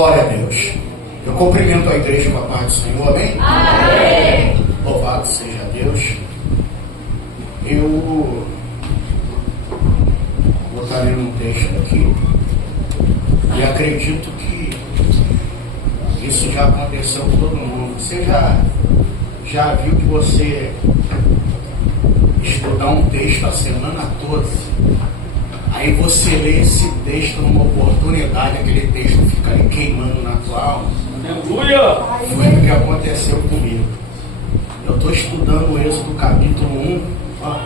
Glória a Deus. Eu cumprimento a igreja com a paz do Senhor, amém? Amém. Louvado seja Deus. Eu botarei um texto aqui e acredito que isso já aconteceu com todo mundo. Você já viu que você estudar um texto a semana toda, aí você lê esse texto numa oportunidade, aquele texto fica ali queimando na tua alma. Aleluia! Foi o que aconteceu comigo. Eu estou estudando o Êxodo capítulo 1. Ó.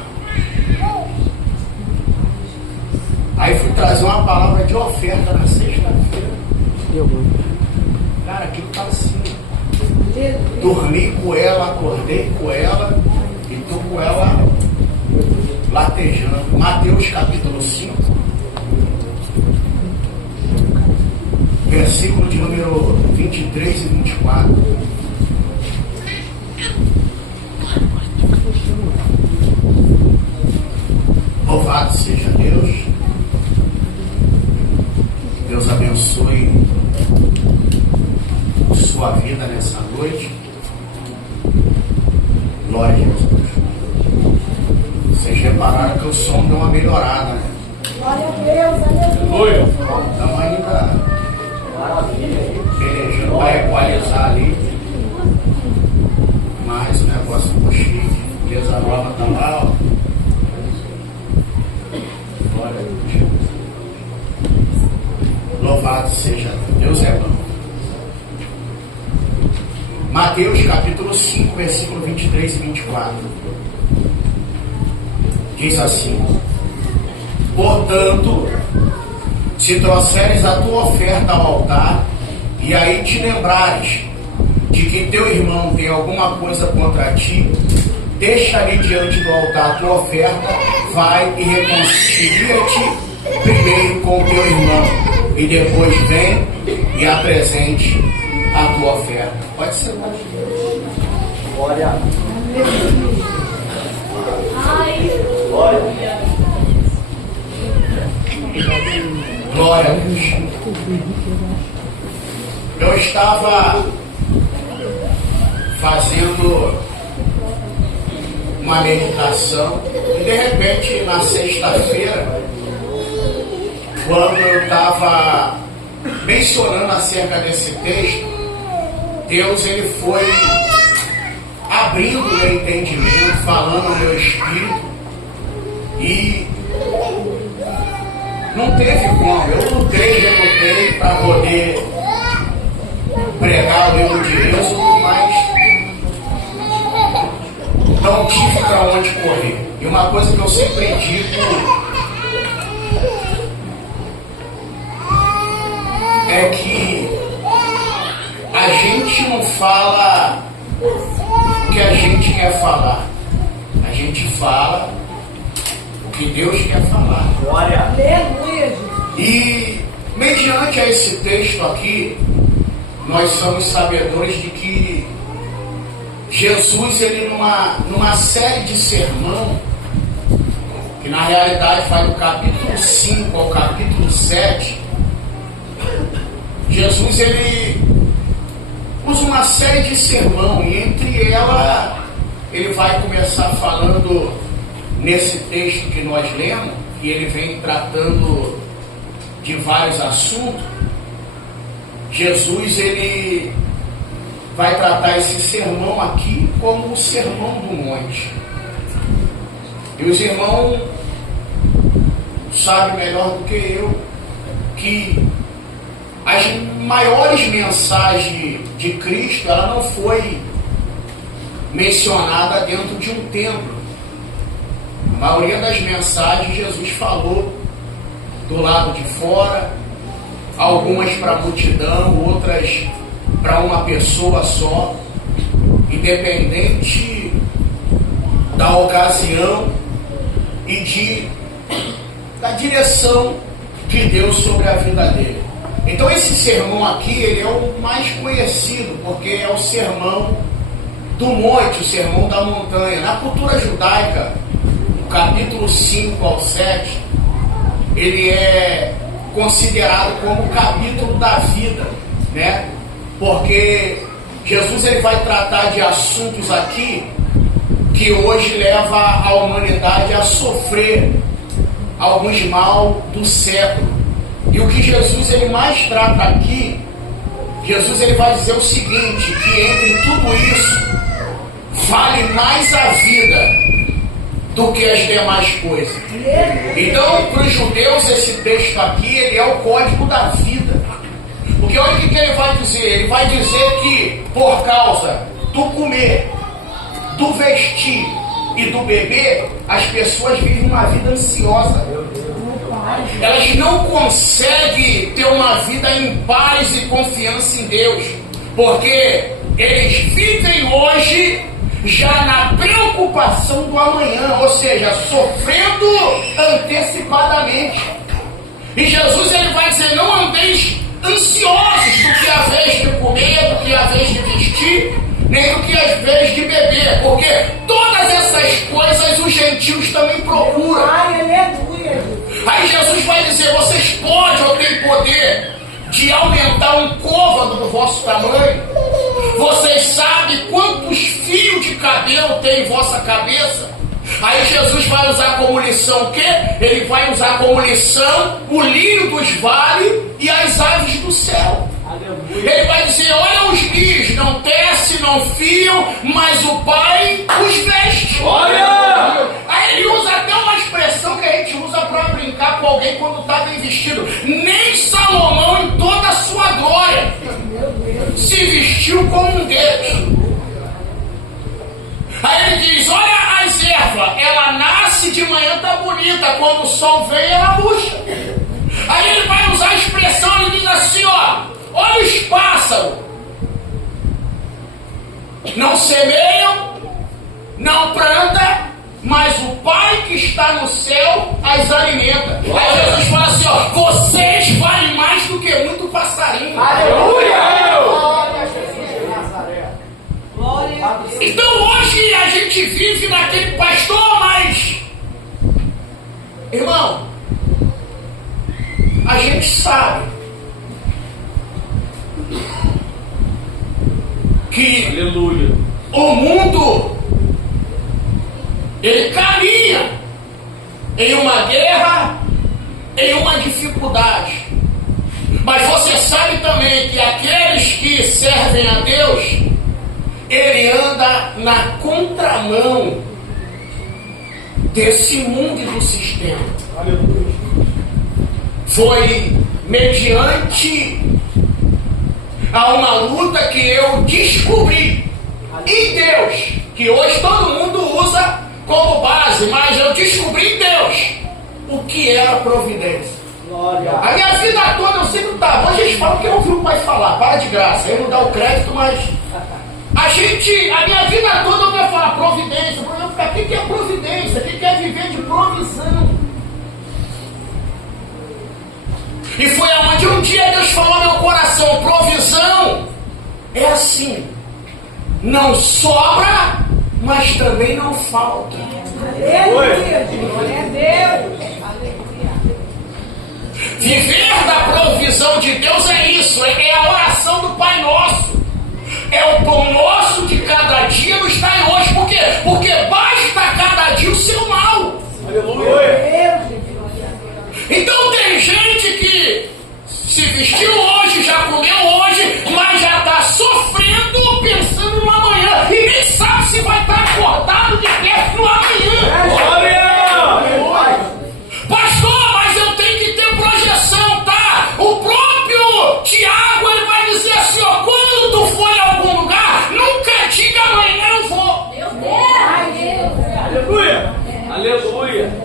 Aí fui trazer uma palavra de oferta na sexta-feira. Cara, aquilo tá assim. Dormi com ela, acordei com ela e tô com ela latejando. Mateus capítulo 5, versículo de número 23 e 24. Louvado seja Deus. Deus abençoe sua vida nessa noite. Glória a Jesus. Vocês repararam que o som deu uma melhorada, né? Glória a Deus, aleluia. Então ainda pelejando para equalizar ali. Mas o negócio ficou chique. Beleza nova tá lá, ó. Glória a Deus. Louvado seja Deus. Deus é bom. Mateus capítulo 5, versículo 23 e 24. Diz assim: portanto, se trouxeres a tua oferta ao altar, e aí te lembrares de que teu irmão tem alguma coisa contra ti, deixa ali diante do altar a tua oferta, vai e reconcilia-te primeiro com o teu irmão, e depois vem e apresente a tua oferta. Pode ser mais. Glória. Glória. Glória a Deus. Eu estava fazendo uma meditação e de repente na sexta-feira, quando eu estava mencionando acerca desse texto, Deus ele foi abrindo o meu entendimento, falando no meu espírito, e não teve como. Eu lutei para poder pregar o livro de Êxodo, mas não tive para onde correr. E uma coisa que eu sempre digo é que a gente não fala o que a gente quer falar. A gente fala o que Deus quer falar. Glória. Aleluia, Jesus. E mediante a esse texto aqui, nós somos sabedores de que Jesus, ele numa série de sermão, que na realidade vai do capítulo 5 ao capítulo 7, Jesus ele usa uma série de sermão, e entre ela ele vai começar falando nesse texto que nós lemos, que ele vem tratando de vários assuntos. Jesus ele vai tratar esse sermão aqui como o sermão do monte. E os irmãos sabem melhor do que eu que as maiores mensagens de Cristo, ela não foi mencionada dentro de um templo. A maioria das mensagens Jesus falou do lado de fora, algumas para a multidão, outras para uma pessoa só, independente da ocasião e da direção que deu sobre a vida dele. Então esse sermão aqui, ele é o mais conhecido, porque é o sermão do monte, o sermão da montanha. Na cultura judaica, o capítulo 5 ao 7, ele é considerado como o capítulo da vida. né? Porque Jesus ele vai tratar de assuntos aqui que hoje leva a humanidade a sofrer alguns mal do século. E o que Jesus ele mais trata aqui, Jesus ele vai dizer o seguinte, que entre tudo isso vale mais a vida do que as demais coisas. Então, para os judeus, esse texto aqui, ele é o código da vida. Porque olha o que ele vai dizer. Ele vai dizer que por causa do comer, do vestir e do beber, as pessoas vivem uma vida ansiosa. Elas não conseguem ter uma vida em paz e confiança em Deus. Porque eles vivem hoje já na preocupação do amanhã, ou seja, sofrendo antecipadamente. E Jesus ele vai dizer, não andeis ansiosos do que a vez de comer, do que a vez de vestir, nem do que a vez de beber, porque todas essas coisas os gentios também procuram. Aí Jesus vai dizer, vocês podem ou têm poder de aumentar um côvado do vosso tamanho? Vocês sabem quantos fios de cabelo tem em vossa cabeça? Aí Jesus vai usar como lição o quê? Ele vai usar como lição o lírio dos vales e as aves do céu. Ele vai dizer, olha os lírios, não tecem, não fiam, mas o Pai os veste. Olha! Aí ele usa até uma expressão que a gente usa para brincar com alguém quando está bem vestido. Nem Salomão em toda a sua glória se vestiu como um deles. Aí ele diz, olha as ervas, ela nasce de manhã, tá bonita, quando o sol vem ela murcha. Aí ele vai usar a expressão, ele diz assim, ó, olha os pássaros, não semeiam, não plantam, mas o Pai que está no céu as alimenta. Aí Jesus fala assim, ó, vocês valem mais do que muito passarinho. Aleluia! Então hoje a gente vive naquele pastor, mas irmão, a gente sabe que Aleluia! o mundo ele caminha em uma guerra, em uma dificuldade. Mas você sabe também que aqueles que servem a Deus, ele anda na contramão desse mundo e do sistema. Foi mediante a uma luta que eu descobri em Deus, que hoje todo mundo usa como base, mas eu descobri em Deus o que era a providência. A minha vida toda eu sempre estava. Hoje eles falam que eu ouvi o pai falar, para de graça, eu não dou o crédito, mas a minha vida toda eu vou falar providência. O que é providência? O que é viver de provisão? E foi aonde um dia Deus falou no meu coração, provisão é assim, não sobra, mas também não falta. Aleluia, glória a Deus. Viver da provisão de Deus é isso, é a oração do Pai Nosso. É o pão nosso de cada dia nos dai hoje. Por quê? Porque basta cada dia o seu mal. Aleluia! Então tem gente que se vestiu hoje, já comeu hoje, mas já está sofrendo pensando no amanhã. E nem sabe se vai estar acordado de pé no amanhã. Glória! Pastor, mas eu tenho que ter projeção, tá? O próprio Tiago, ele vai dizer assim, ó, quando tu for em algum lugar, nunca diga amanhã eu vou. Aleluia! Aleluia!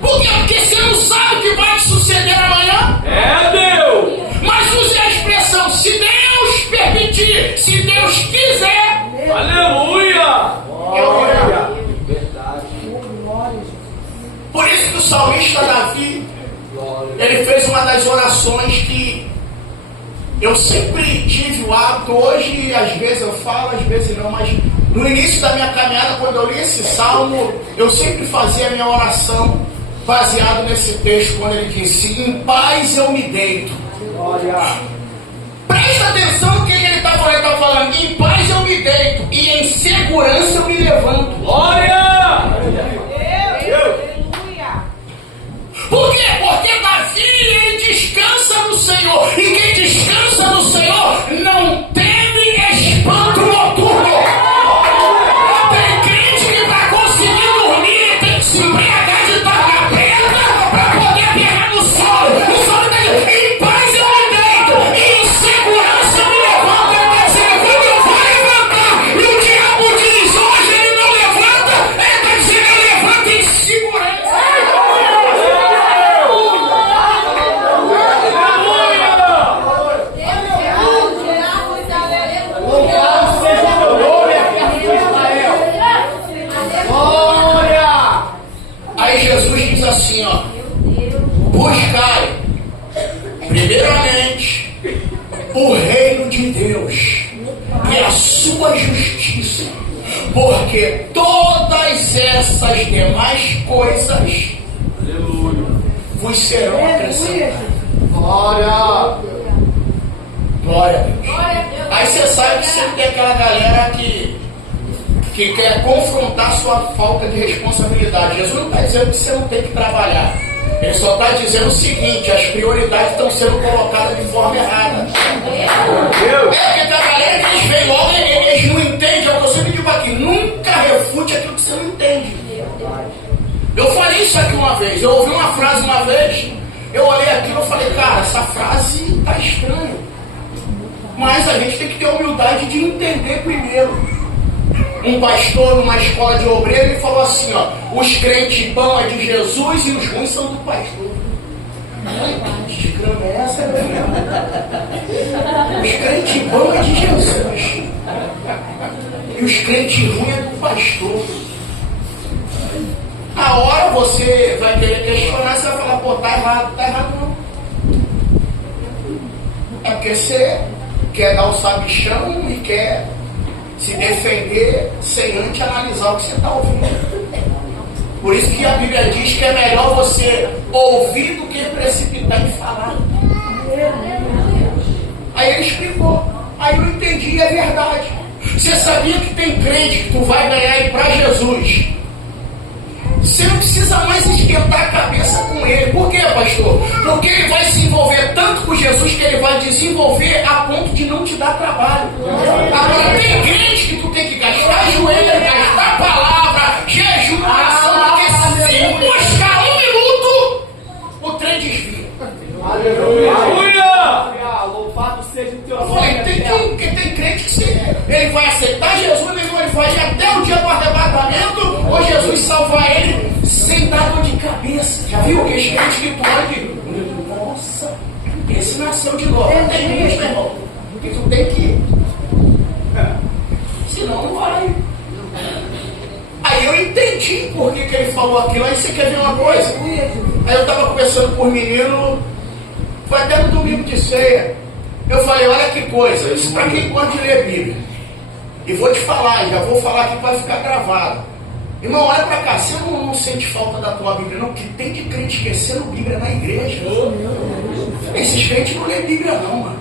Por quê? Porque você não sabe o que vai suceder amanhã. É Deus! Mas use a expressão, se Deus permitir, se Deus quiser. Aleluia! Glória! Verdade. Por isso que o salmista Davi, ele fez uma das orações que eu sempre tive o hábito, hoje às vezes eu falo, às vezes não, mas no início da minha caminhada, quando eu li esse salmo, eu sempre fazia a minha oração baseado nesse texto, quando ele disse, em paz eu me deito Presta atenção no que ele está falando. Ele está falando, em paz eu me deito e em segurança eu me levanto. Glória! Por quê? Porque Davi, ele descansa no Senhor. E quem descansa no Senhor não teme espanto noturno. Tem crente que para conseguir dormir ele tem que se embriagar de torna preta para poder pegar no sono. O sono está dizendo, em paz eu me deito e em segurança eu me levanto. Ele está dizendo, quando eu vou levantar e o diabo diz, hoje ele não levanta, ele está dizendo, eu levanto em segurança. Aí Jesus diz assim, ó, buscai primeiramente o reino de Deus e a sua justiça, porque todas essas demais coisas vos serão acrescentadas. Glória! Glória a Deus. Aí você sabe que sempre tem aquela galera que quer confrontar sua falta de responsabilidade. Jesus não está dizendo que você não tem que trabalhar. Ele só está dizendo o seguinte, as prioridades estão sendo colocadas de forma errada. Porque a galera que eles veem logo, eles não entendem. É o que eu sempre digo aqui, nunca refute aquilo que você não entende. Eu falei isso aqui uma vez, eu ouvi uma frase uma vez, eu olhei aquilo e falei, cara, essa frase está estranha. Mas a gente tem que ter a humildade de entender primeiro. Um pastor numa escola de obreiro, ele falou assim, ó, os crentes bons é de Jesus e os ruins são do pastor. Que grama é essa, né? Os crentes bons é de Jesus e os crentes ruins é do pastor. A hora você vai querer questionar, você vai falar, pô, tá errado não. É porque você quer dar o sabichão e quer se defender sem antes analisar o que você está ouvindo. Por isso que a Bíblia diz que é melhor você ouvir do que precipitar em falar. Aí ele explicou. Aí eu entendi, é verdade. Você sabia que tem crente que tu vai ganhar ir para Jesus? Você não precisa mais esquentar a cabeça com ele. Por quê, pastor? Porque ele vai se envolver tanto com Jesus que ele vai desenvolver a ponto de não te dar trabalho. Agora tem crente que tu tem que gastar joelho, gastar palavra, jejum, oração, porque se buscar um minuto, o trem desvia. Aleluia! Louvado seja o teu Eu falei, tem crente que ele vai aceitar Jesus, ele vai ir até o dia do arrebatamento, ou Jesus salvar ele sem dar dor de cabeça. Já viu aquele crente que tu olha e nossa, esse nasceu de novo. Tem isso, meu irmão. Porque tu tem que ir. Senão não vai. Aí eu entendi por que ele falou aquilo. Aí você quer ver uma coisa? Aí eu estava conversando com os meninos, foi até no domingo de ceia. Eu falei, olha que coisa, isso para quem gosta de ler Bíblia. E vou te falar, já vou falar aqui para ficar gravado. Irmão, olha para cá, você não sente falta da tua Bíblia, não? Que tem de crente esquecendo Bíblia na igreja. Esses crentes não lêem Bíblia não, mano.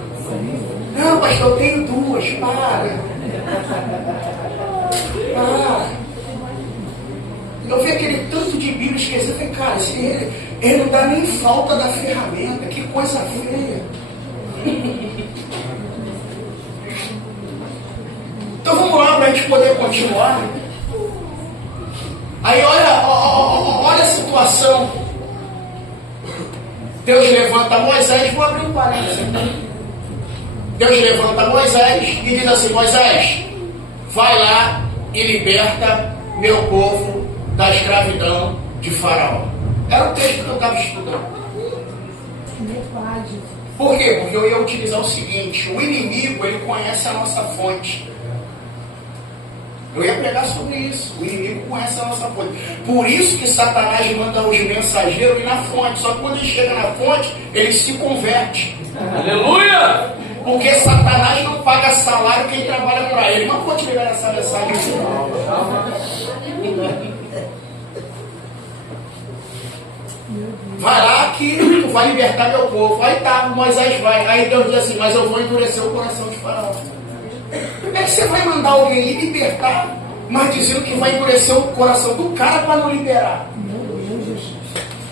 Não, pastor, eu tenho duas, para. Eu vi aquele tanto de Bíblia esquecido, eu falei, cara, ele não dá nem falta da ferramenta, que coisa feia. Então vamos lá para a gente poder continuar. Aí olha a situação. Deus levanta Moisés, vou abrir um parênteses. Deus levanta Moisés e diz assim, Moisés, vai lá e liberta meu povo da escravidão de Faraó. Era o texto que eu estava estudando. Por quê? Porque eu ia utilizar o seguinte, o inimigo, ele conhece a nossa fonte. Eu ia pregar sobre isso. O inimigo conhece a nossa fonte. Por isso que Satanás manda os mensageiros ir na fonte. Só que quando ele chega na fonte, ele se converte. Aleluia! Porque Satanás não paga salário quem trabalha para ele. Mas vou te ligar essa mensagem. vai lá que tu vai libertar meu povo. Aí tá, Moisés vai. Aí Deus diz assim, mas eu vou endurecer o coração de Faraó. Como é que você vai mandar alguém ir libertar, mas dizendo que vai endurecer o coração do cara para não liberar?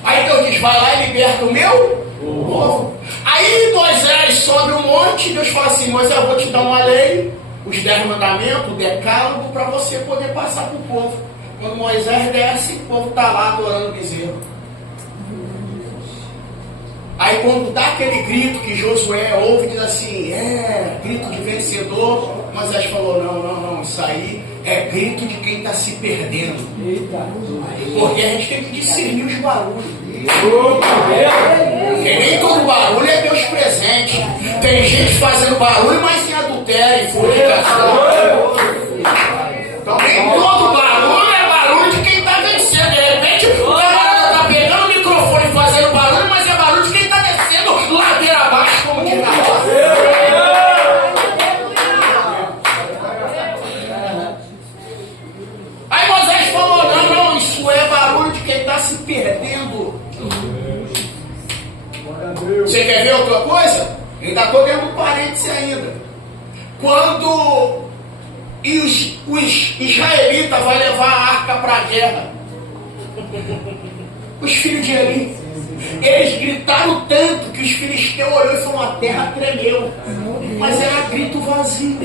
Aí Deus diz, vai lá e liberta o meu povo. Aí Moisés sobe um monte, Deus fala assim, Moisés, eu vou te dar uma lei, os 10 mandamentos, o decálogo, para você poder passar para o povo. Quando Moisés desce, o povo está lá adorando o bezerro. Aí quando dá aquele grito que Josué ouve, diz assim, grito de vencedor, Moisés falou, não, isso aí é grito de quem está se perdendo. Porque a gente tem que discernir os barulhos. Porque nem todo barulho é Deus presente. Tem gente fazendo barulho, mas em adultério, em fornicação. Então nem todo barulho é barulho de quem está vencendo. De repente o camarada está pegando o microfone e fazendo barulho, mas é barulho de quem está descendo ladeira abaixo, como diz na roça. Aí Moisés falou, não, isso é barulho de quem está se perdendo. Você quer ver outra coisa? Ainda estou dentro do parêntese ainda. Quando os israelitas vão levar a arca para a guerra, os filhos de Eli, eles gritaram tanto que os filisteus olhou e falou, a terra tremeu. Mas era grito vazio.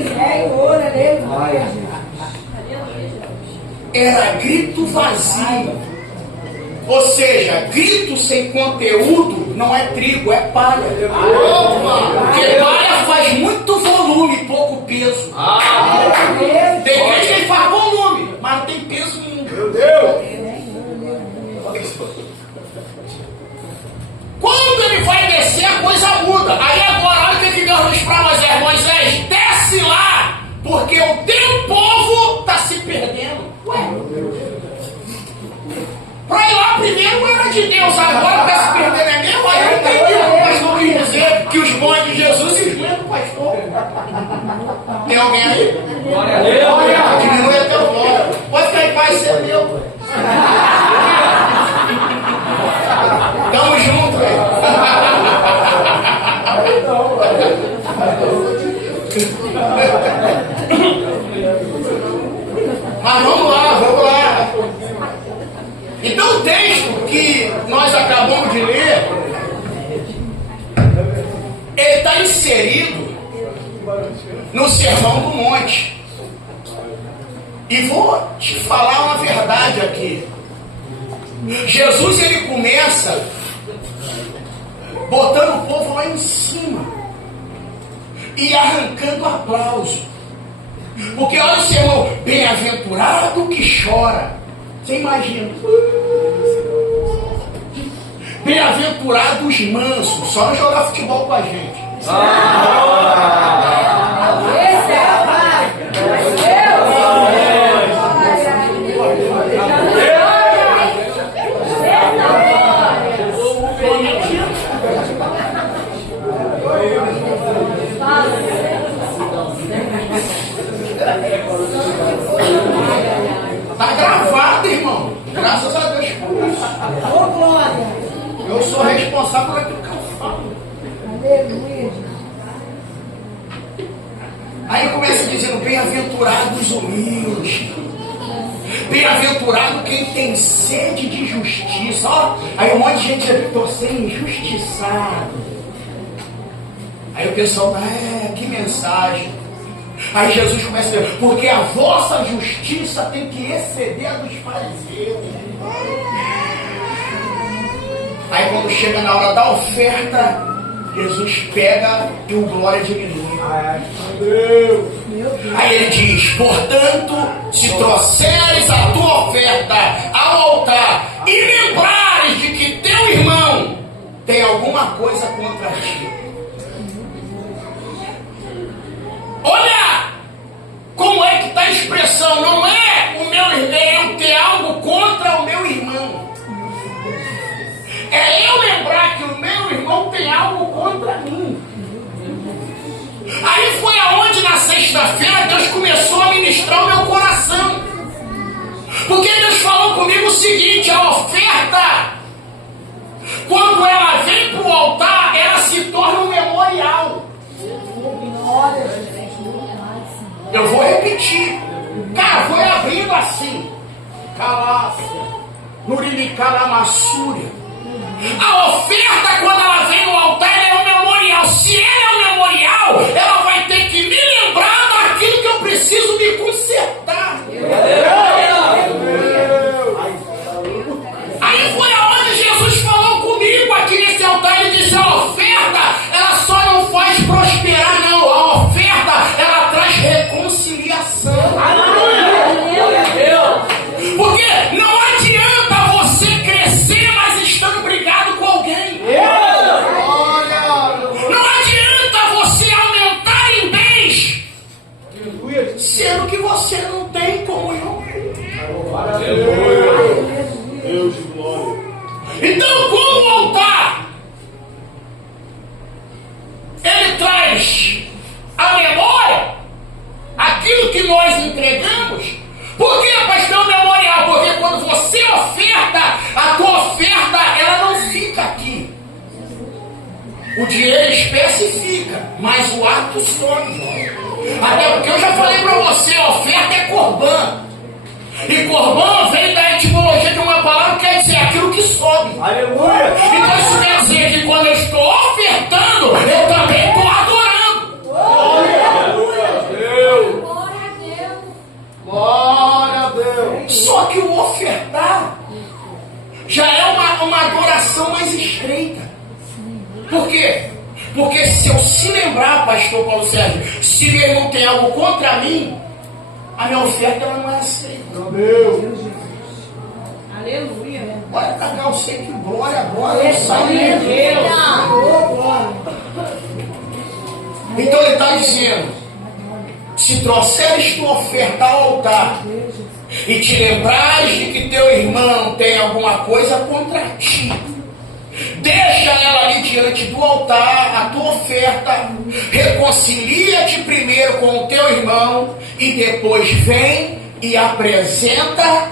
Era grito vazio. Ou seja, grito sem conteúdo não é trigo, é palha. Porque palha faz muito volume e pouco peso. Tem gente que faz volume, mas não tem peso nenhum. Meu Deus! Quando ele vai descer, a coisa muda. Aí agora, olha o que Deus diz para Moisés. Moisés, desce lá, porque o teu povo está se perdendo. Para ir lá primeiro era de Deus, agora está se perdendo é mesmo? Aí eu entendi o pastor quis dizer que os bons de Jesus e os bons do pastor. Tem alguém aí? Glória a Deus! Diminui até o glória. Pode ficar em paz, ser meu. Tamo junto, velho. Mas vamos lá. Então o texto que nós acabamos de ler, ele está inserido no Sermão do Monte. E vou te falar uma verdade aqui. Jesus, ele começa botando o povo lá em cima e arrancando aplauso. Porque olha o sermão, bem-aventurado que chora. Você imagina? Bem-aventurados mansos, só não jogar futebol com a gente. Esse é a paz. Tá gravado, irmão. Graças a Deus por isso. Eu sou responsável por aquilo que eu falo. Aí começa dizendo, bem-aventurados humildes. Bem-aventurado quem tem sede de justiça. Ó, aí um monte de gente aqui, estou sendo injustiçado. Aí o pessoal, que mensagem. Aí Jesus começa a dizer, porque a vossa justiça tem que exceder a dos fariseus. Aí quando chega na hora da oferta, Jesus pega e o glória diminui. Aí ele diz, portanto, se trouxeres a tua oferta ao altar e lembrares de que teu irmão tem alguma coisa contra ti. Olha como é que está a expressão, não é o meu irmão, eu ter algo contra o meu irmão. É eu lembrar que o meu irmão tem algo contra mim. Aí foi aonde na sexta-feira Deus começou a ministrar o meu coração. Porque Deus falou comigo o seguinte, a oferta, quando ela vem para o altar, ela se torna um memorial. Eu vou repetir. Cara, foi abrindo assim. Calácia, Nurimicaramassúria. A oferta, quando ela vem no altar, ela é um memorial. Se ela é um memorial, ela vai ter que me lembrar daquilo que eu preciso me consertar. Aí foi aonde Jesus falou comigo aqui nesse altar. Ele disse: a oferta, ela só não faz prosperar, não. A oferta, ela traz reconciliação. Porque não adianta você crescer, mas estando brigado com alguém. Não adianta você aumentar em bens, sendo que você não tem comunhão. Deus de glória. Então, como o altar, ele traz a memória, aquilo que nós entregamos. Por que, pastor, memorial? Porque quando você oferta, a tua oferta, ela não fica aqui. O dinheiro em espécie fica, mas o ato some. Até porque eu já falei para você, a oferta é corbã. E corbã vem da etimologia de uma palavra que quer dizer aquilo que sobe. Aleluia! Então isso quer dizer que quando eu estou ofertando, eu também estou adorando. Glória a Deus! Só que o ofertar já é uma adoração mais estreita. Por quê? Porque se eu se lembrar, pastor Paulo Sérgio, se meu irmão tem algo contra mim, a minha oferta ela não é aceita. Meu Deus! Aleluia. Olha pra cá, eu sei que glória, não sai nem Deus. Então ele está dizendo: se trouxeres tua oferta ao altar e te lembrares de que teu irmão tem alguma coisa contra ti, deixa ela ali diante do altar, a tua oferta, reconcilia-te primeiro com o teu irmão e depois vem e apresenta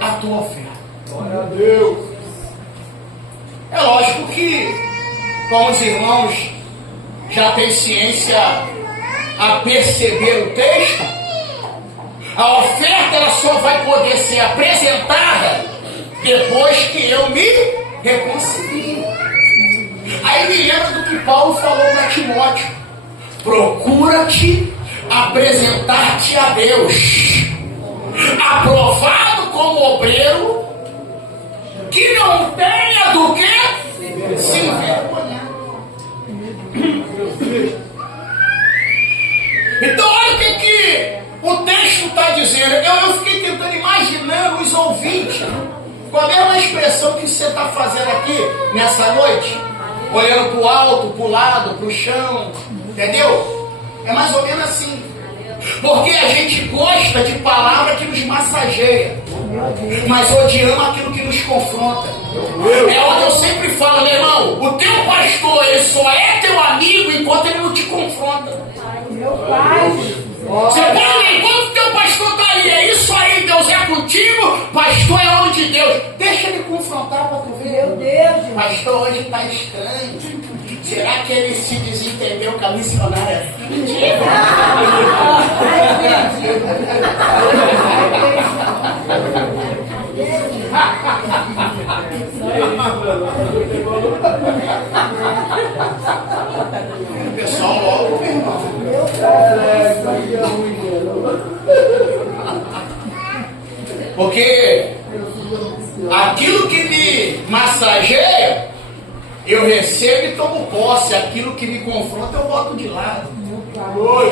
a tua oferta. Glória a Deus! É lógico que, como os irmãos já têm ciência a perceber o texto, a oferta ela só vai poder ser apresentada depois que eu me reconcilio. Aí me lembra do que Paulo falou para Timóteo: procura-te apresentar-te a Deus, aprovado como obreiro, que não tenha do que se envergonhar. Então olha o que o texto está dizendo. Eu fiquei tentando imaginar os ouvintes com a mesma expressão que você está fazendo aqui nessa noite, olhando para o alto, para o lado, para o chão, entendeu? É mais ou menos assim. Porque a gente gosta de palavra que nos massageia, mas odiamos aquilo que nos confronta. É onde eu sempre falo, meu irmão, o teu pastor ele só é teu amigo enquanto ele não te confronta. Meu Pai. Você pode, enquanto o teu pastor está ali, é isso aí, Deus é contigo, pastor é homem de Deus. Deixa ele confrontar para tu ver. Meu Deus. Pastor hoje está estranho. Será que ele se desentendeu com a missionária? Pessoal, logo, meu irmão. Porque aquilo que me massageia, eu recebo e tomo posse. Aquilo que me confronta, eu boto de lado.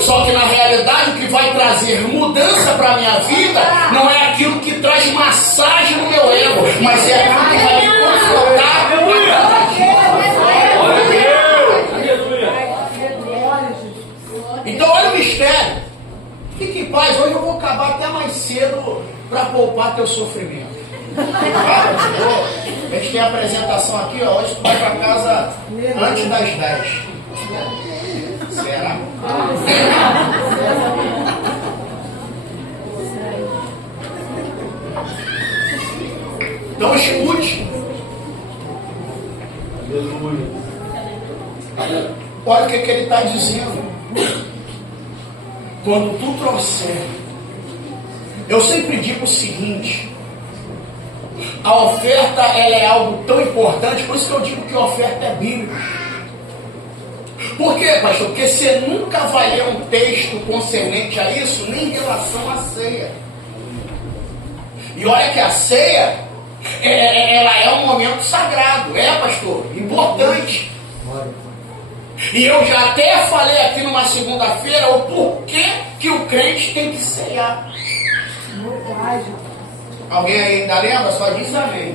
Só que na realidade o que vai trazer mudança para a minha vida não é aquilo que traz massagem no meu ego, mas é aquilo que vai me confrontar. Então olha o mistério. Fique em paz, hoje eu vou acabar até mais cedo para poupar teu sofrimento. A gente tem a apresentação aqui, ó, hoje tu vai para casa antes das 10. Será? Então escute. Aleluia. Olha o que ele está dizendo. Quando tu trouxer, eu sempre digo o seguinte: a oferta ela é algo tão importante, por isso que eu digo que a oferta é bíblica. Por quê, pastor? Porque você nunca vai ler um texto concernente a isso, nem em relação à ceia. E olha que a ceia, ela é um momento sagrado, pastor, importante. E eu já até falei aqui numa segunda-feira o porquê que o crente tem que ceiar. Alguém ainda lembra? Só diz amém.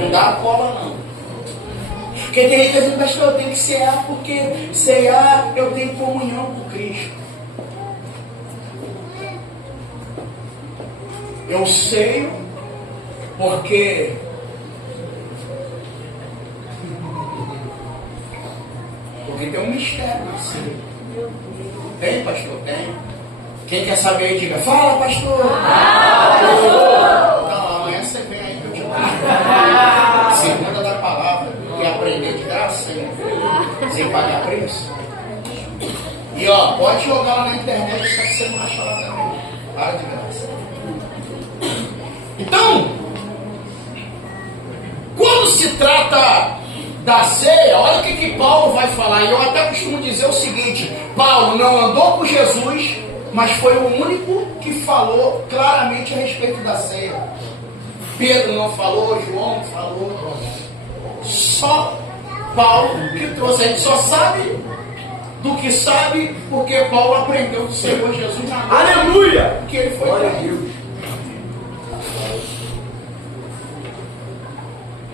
Não dá cola não. Porque tem gente que diz, pastor, eu tenho que cear, porque cear eu tenho comunhão com Cristo. Eu ceio porque tem um mistério na ceia. Tem, pastor? Tem. Quem quer saber, diga, fala, pastor. Não, amanhã você vem aí que eu te mostro. Segunda da palavra. Quer aprender de graça, hein? Sem pagar preço. E ó, pode jogar lá na internet, só que você não acha lá também. Para de graça. Então, quando se trata da ceia, olha o que Paulo vai falar. E eu até costumo dizer o seguinte: Paulo não andou com Jesus, mas foi o único que falou claramente a respeito da ceia. Pedro não falou, João não falou. Só Paulo que trouxe. A gente só sabe do que sabe porque Paulo aprendeu do Senhor Jesus na noite. Aleluia! Que ele foi traído.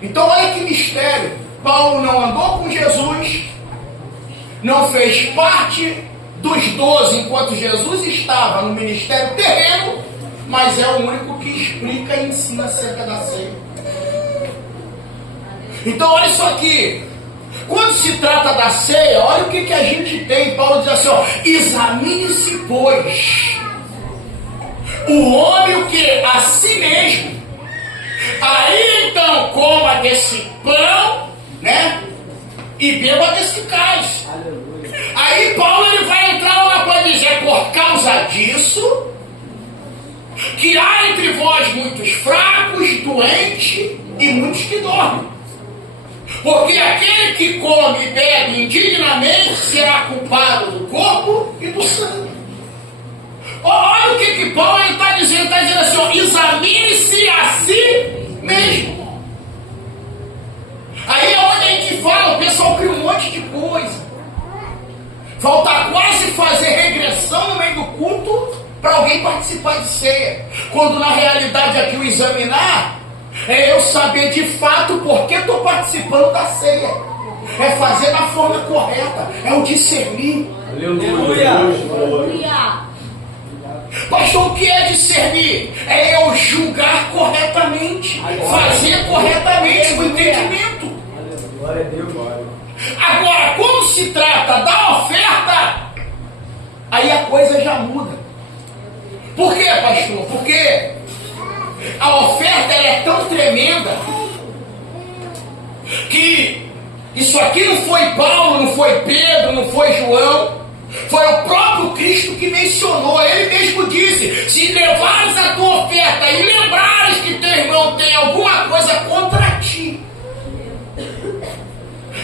Então olha que mistério. Paulo não andou com Jesus, não fez parte dos 12 enquanto Jesus estava no ministério terreno, mas é o único que explica e ensina acerca da ceia. Então olha isso aqui. Quando se trata da ceia, olha o que a gente tem. Paulo diz assim, ó: examine-se, pois, o homem o que? A si mesmo. Aí então coma desse pão, né? E beba desse cálice. Aí Paulo ele vai entrar lá para dizer: por causa disso, que há entre vós muitos fracos, doentes e muitos que dormem. Porque aquele que come e bebe indignamente será culpado do corpo e do sangue. Olha o que Paulo está dizendo. Está dizendo assim, ó: examine-se a si mesmo. Aí é onde a gente fala, o pessoal cria um monte de coisa. Falta quase fazer regressão no meio do culto para alguém participar de ceia. Quando na realidade aqui o examinar é eu saber de fato por que estou participando da ceia. É fazer da forma correta. É o discernir. Aleluia! Pastor, o que é discernir? É eu julgar corretamente. Fazer corretamente o entendimento. Glória a Deus. Agora, quando se trata da oferta, aí a coisa já muda. Por quê, pastor? Porque a oferta ela é tão tremenda que isso aqui não foi Paulo, não foi Pedro, não foi João, foi o próprio Cristo que mencionou. Ele mesmo disse: se levares a tua oferta e lembrares que teu irmão tem alguma coisa contra ti,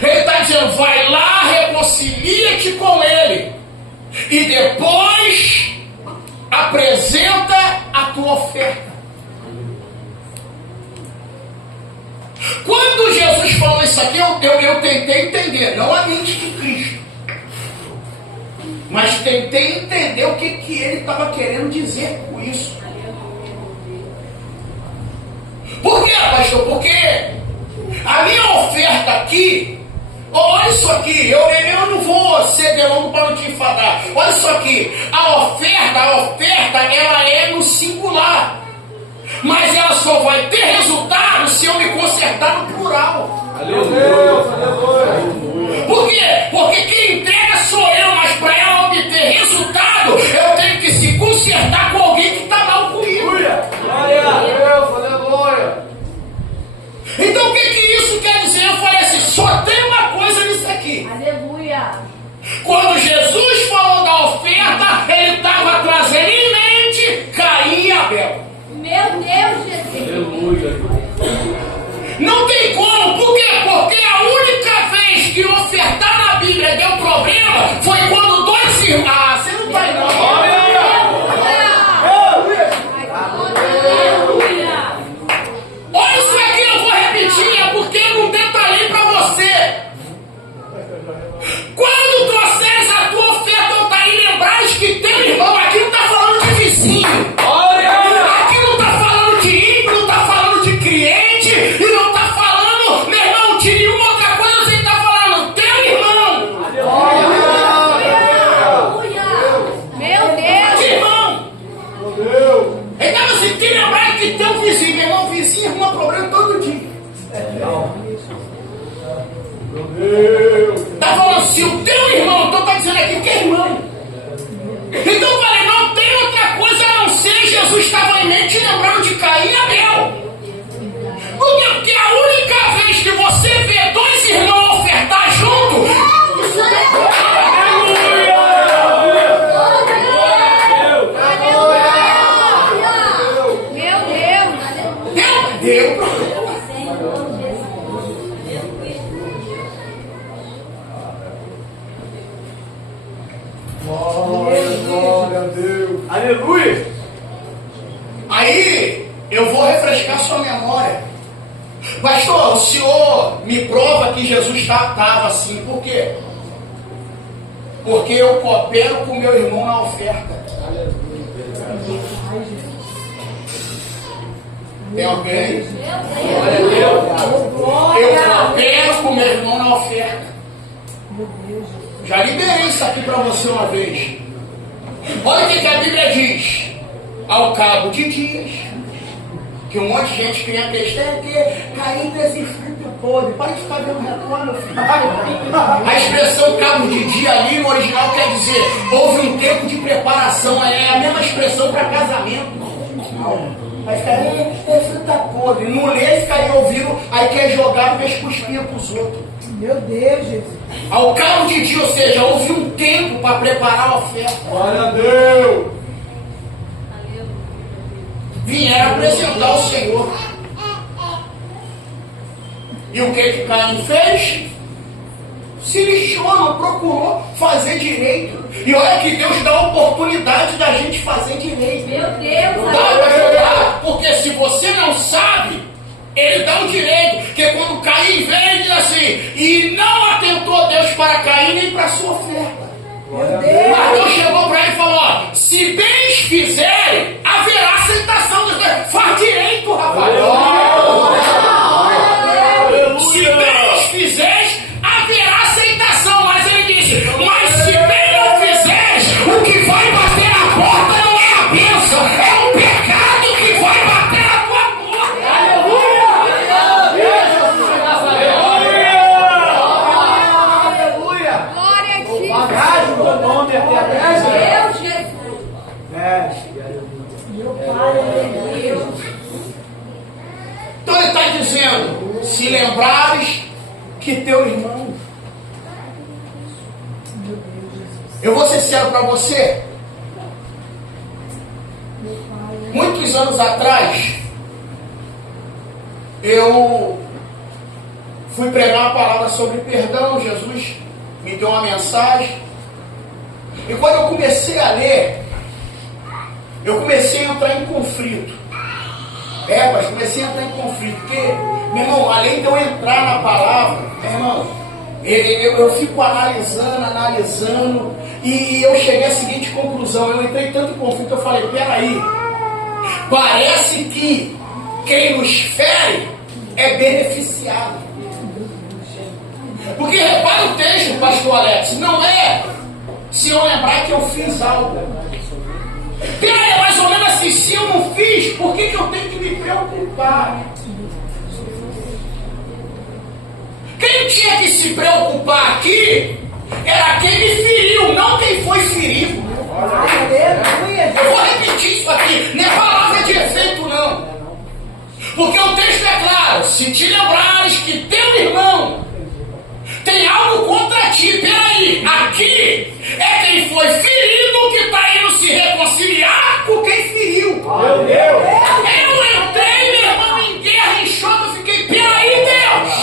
ele está dizendo: vai lá, reconcilia-te com ele e depois apresenta a tua oferta. Quando Jesus falou isso aqui, eu tentei entender, não a mente de Cristo, mas tentei entender o que ele estava querendo dizer com isso. Por quê, pastor? Porque a minha oferta aqui, olha isso aqui, eu não vou ser delongo para não te enfadar. Olha isso aqui, a oferta ela é no singular. Mas ela só vai ter resultado se eu me consertar no plural. Aleluia! Por quê? Porque quem entrega sou eu, mas para ela obter resultado, eu tenho que se consertar com alguém que está mal comigo. Glória a Deus! Aleluia! Então o que isso quer dizer? Eu falei assim: só Quando Jesus falou da oferta, ele estava trazendo em mente Caim e Abel. Meu Deus, Jesus. Aleluia. Não tem como, por quê? Porque a única vez que ofertar na Bíblia deu problema foi quando dois irmãos. Ah, você não vai não. Olha isso aqui, eu vou repetir, é porque eu não detalhei para você. Quando trouxeres a tua oferta ao Altair, lembrares que teu irmão, aqui não está falando de vizinho. Aqui não está falando de ímpio, não está falando de cliente, e não está falando, meu irmão, de nenhuma outra coisa, você está falando teu irmão. Meu Deus. Irmão. Então você tem que lembrar que teu vizinho, meu irmão, vizinho arruma problema todo dia. Está falando, se o teu irmão, então está dizendo aqui que é irmão. Então eu falei, não tem outra coisa a não ser Jesus estava em mente lembrando de Caim e Abel. Por quê? Porque a única vez que você vê dois irmãos ofertar junto, deu problema. Glória a Deus. Aleluia. Aí eu vou refrescar sua memória. Pastor, o senhor me prova que Jesus estava assim. Por quê? Porque eu coopero com meu irmão na oferta. Tem alguém? Eu coopero com meu irmão na oferta. Já liberei isso aqui para você uma vez. Olha o que a Bíblia diz. Ao cabo de dias, que um monte de gente cria a questão que Caim desenfrita podre. Para de ficar vendo retorno, meu filho. A expressão cabo de dia ali no original quer dizer houve um tempo de preparação. É a mesma expressão para casamento. Mas Caim desenfrita podre. Não lê, fica aí ouvindo, aí quer jogar e vez cuspir para os outros. Meu Deus, Jesus. Ao cabo de dia, ou seja, houve um tempo para preparar a oferta. Glória a Deus. Vieram apresentar o Senhor. E o que Caim fez? Se lixou, não procurou fazer direito. E olha que Deus dá a oportunidade da gente fazer direito. Meu Deus. Dá para jogar, porque se você não sabe, ele dá o direito. Porque quando Caim veio, ele diz assim: e não atentou Deus para Caim nem para sua oferta. Meu Deus. Mas Deus chegou para ele e falou: ó, se bens fizerem, haverá aceitação dos dois. Faz direito, rapaz. Se bens fizeres, haverá aceitação. Mas ele disse: mas se bem não fizeres, o que vai bater na porta não é a bênção, é o pecado que vai bater na tua porta. Aleluia. Glória a ti. Bagagem do nome até Deus, Jesus. Meu Pai. Deus. Então ele está dizendo: se lembrares que teu irmão. Eu vou ser sincero para você. Muitos anos atrás, eu fui pregar uma palavra sobre perdão. Jesus me deu uma mensagem. E quando eu comecei a ler, eu comecei a entrar em conflito. Mas comecei a entrar em conflito. Porque, meu irmão, além de eu entrar na palavra, meu irmão, eu fico analisando, e eu cheguei à seguinte conclusão. Eu entrei tanto em conflito, eu falei: peraí, parece que quem nos fere é beneficiado. Porque repara o texto, pastor Alex, não é se eu lembrar que eu fiz algo. É mais ou menos assim: se eu não fiz, por que eu tenho que me preocupar? Quem tinha que se preocupar aqui era quem me feriu, não quem foi ferido. Eu vou repetir isso aqui, não é palavra de efeito não. Porque o texto é claro: se te lembrares que teu irmão tem algo contra para ti, peraí, aqui é quem foi ferido que está indo se reconciliar com quem feriu. Meu Deus. Eu entrei, meu irmão, em guerra, em choque, eu fiquei, peraí, Deus.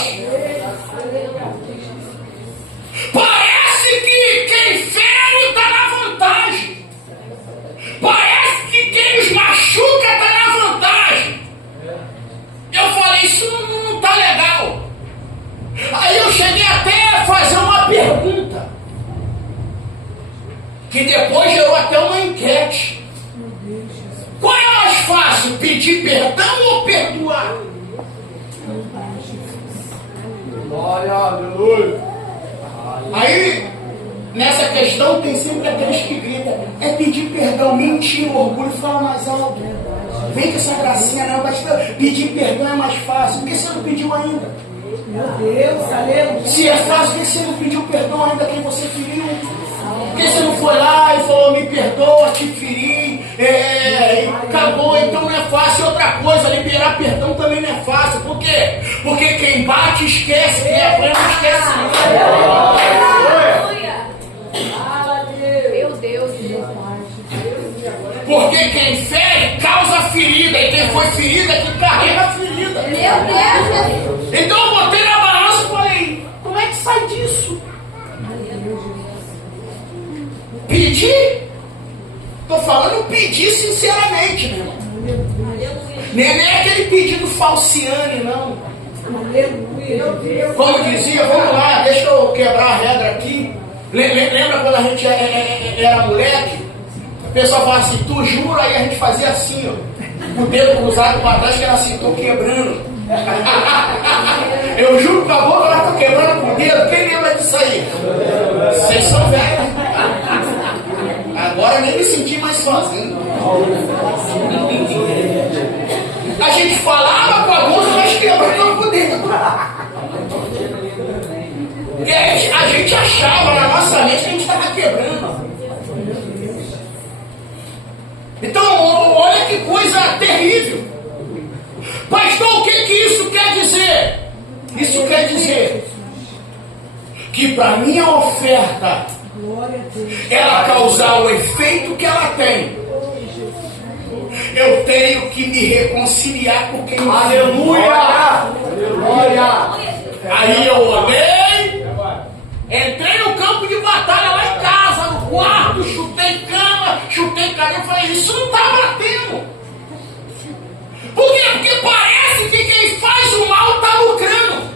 Parece que quem fere está na vantagem. Parece que quem nos machuca está na vantagem. Eu falei, isso não está legal. Aí eu cheguei até a fazer uma pergunta, que depois gerou até uma enquete. Qual é mais fácil, pedir perdão ou perdoar? Glória, aleluia. Aí, nessa questão, tem sempre aqueles que gritam, é pedir perdão, mentira, o orgulho fala mais alto. Vem com essa gracinha, não, mas pedir perdão é mais fácil. Por que você não pediu ainda? Meu Deus, aleluia. Se é fácil, por que você não pediu perdão ainda a quem você feriu? Por que você não foi lá e falou, me perdoa, te feri, e acabou, então não é fácil. Outra coisa, liberar perdão também não é fácil. Por quê? Porque quem bate esquece, quem apanha não esquece. Meu Deus. Porque quem fere causa ferida, e quem foi ferida é que carrega a ferida. Meu Deus. Então eu botei na balança e falei, como é que sai disso? Pedir? Estou falando pedir sinceramente, meu irmão. Nem é aquele pedido falciane, não. Como dizia, vamos lá, deixa eu quebrar a regra aqui. Lembra quando a gente era moleque? O pessoal falava assim, tu jura? Aí a gente fazia assim, ó, o dedo cruzado para trás, que era assim, tô quebrando. Eu juro com a boca, lá tô quebrando com o dedo. Quem lembra disso aí? Vocês são velhos. Agora nem me senti mais sozinho. A gente falava com a boca, mas quebrando com o dedo. E a gente achava na nossa mente que a gente estava quebrando. Então, olha que coisa terrível. Pastor, o que isso quer dizer? Isso quer dizer que para minha oferta ela causar o efeito que ela tem, eu tenho que me reconciliar com quem... Aleluia! Aleluia! Aí eu olhei, entrei no campo de batalha lá em casa, no quarto, chutei cama, chutei cadeira, falei, isso não está batendo. Por quê? Porque parece que quem faz o mal está lucrando.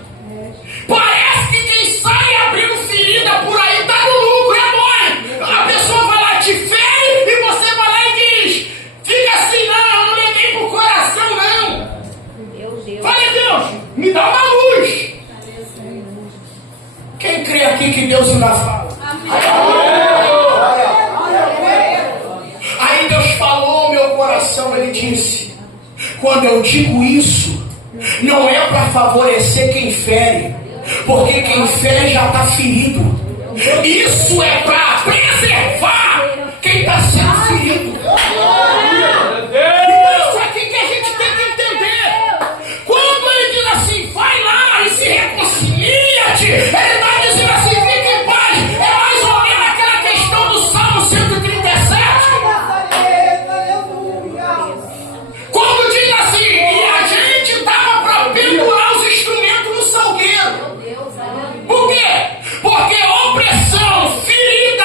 Parece que quem sai abrindo ferida por aí está no lucro, é mole. A pessoa vai lá, te fere, e você vai lá e diz, fica assim, não, eu não levei pro coração, não. Meu Deus. Fale, Deus, me dá uma luz. Quem crê aqui que Deus ainda fala? Aí Deus falou ao meu coração, Ele disse, quando eu digo isso, não é para favorecer quem fere, porque quem fere já está ferido. Isso é para preservar quem está sendo ferido. Isso aqui que a gente tem que entender. Quando Ele diz assim, vai lá e se reconcilia-te, Ele está dizendo assim, fique em paz. É mais ou menos aquela questão do Salmo 137. Quando diz assim, e a gente estava para pendurar os instrumentos no salgueiro. Por quê? Porque opressão, ferida,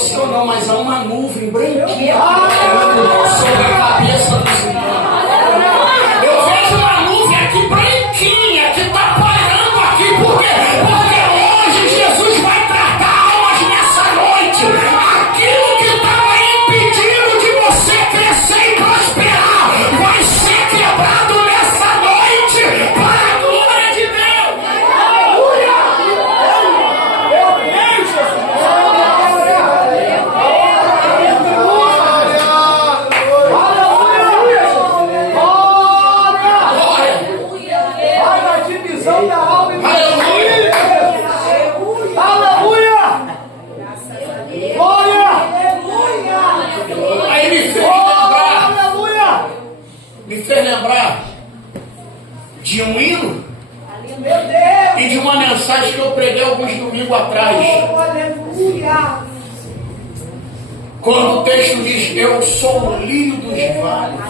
você ou não, mas há uma nuvem branquinha sobre a cabeça dos irmãos. Eu vejo uma nuvem aqui branquinha que está parando aqui. Por quê? Porque hoje Jesus vai tratar almas nessa noite. Aquilo que estava impedindo de você crescer e prosperar vai ser quebrado nessa noite para a glória de Deus. Me fez lembrar de um hino e de uma mensagem que eu preguei alguns domingos atrás. Quando o texto diz: eu sou o lírio dos vales.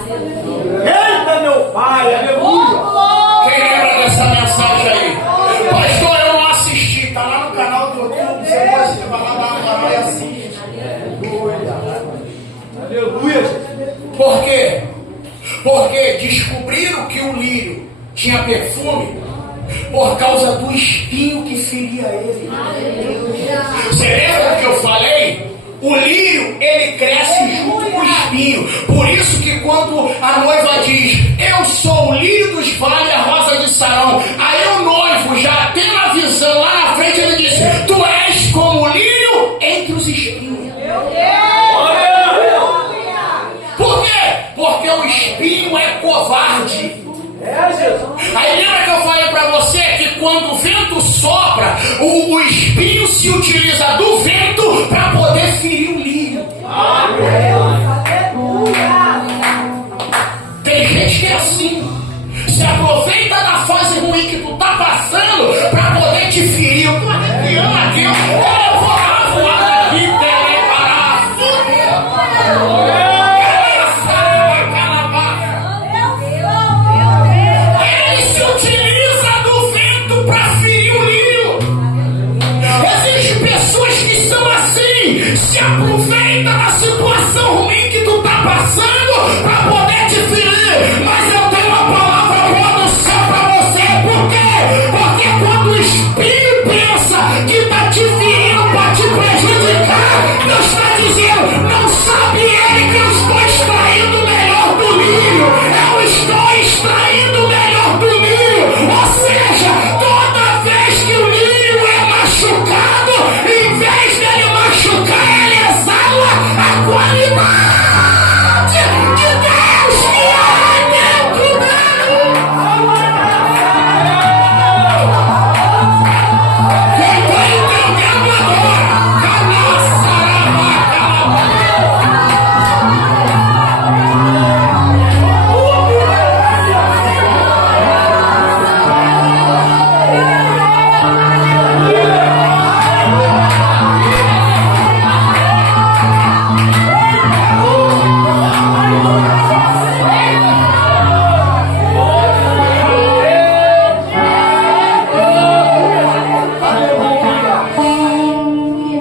Eita, meu pai, aleluia! Quem lembra dessa mensagem aí? Pastor, eu não assisti, está lá no canal do YouTube. Você vai lá no canal e assiste. Aleluia! Por quê? Porque descobriram que o lírio tinha perfume por causa do espinho que feria ele. Você lembra que eu falei? O lírio, ele cresce junto com o espinho. Por isso que quando a noiva diz: eu sou o lírio dos vales e a rosa de Sarão, aí o noivo, já tendo a visão lá na frente, ele disse: tu és como o lírio entre os espinhos. Por quê? Porque o espinho é covarde. Aí lembra que eu falei para você que quando o vento sopra, o espinho se utiliza do vento para poder ferir o lírio. Tem gente que é assim, se aproveita da fase ruim que tu tá passando para poder te ferir. Eu tô arrepiando aqui, eu vou lá voar aqui, ele se utiliza do vento para ferir o lírio. Existem pessoas que são assim, se aproveita da situação ruim que tu tá passando para poder te ferir. Mas eu tenho uma palavra boa do céu para você. Por quê? Porque quando o espinho pensa que tá te ferindo para te prejudicar, Deus está dizendo: não sabe ele que eu estou extraindo o melhor do lírio. Eu estou extraindo o melhor do lírio. Ou seja, toda vez que o lírio é machucado, em vez dele machucar, ele exala a qualidade de Deus que há dentro dele. Quem está entendendo agora?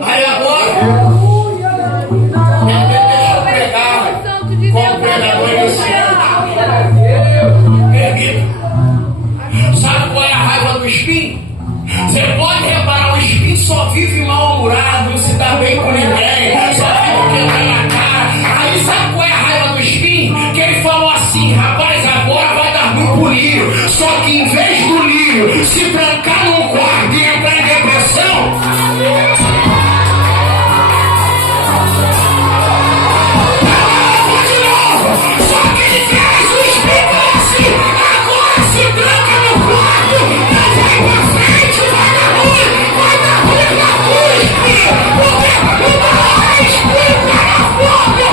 Aí agora, deixa eu pregar com o pregador iniciante. Permita. Sabe qual é a raiva do espinho? Você pode reparar, o espinho só vive mal-humorado, não se dá bem com ninguém, só fica quebrando a cara. Aí sabe qual é a raiva do espinho? Que ele falou assim: rapaz, agora vai dar ruim pro lírio. Só que em vez do lírio se trancar num quarto e entrar em depressão, só que ele fez o espinho assim: agora se tranca no quarto, não vai pra frente, vai dar ruim, espinho. Porque uma hora espinho pega fogo.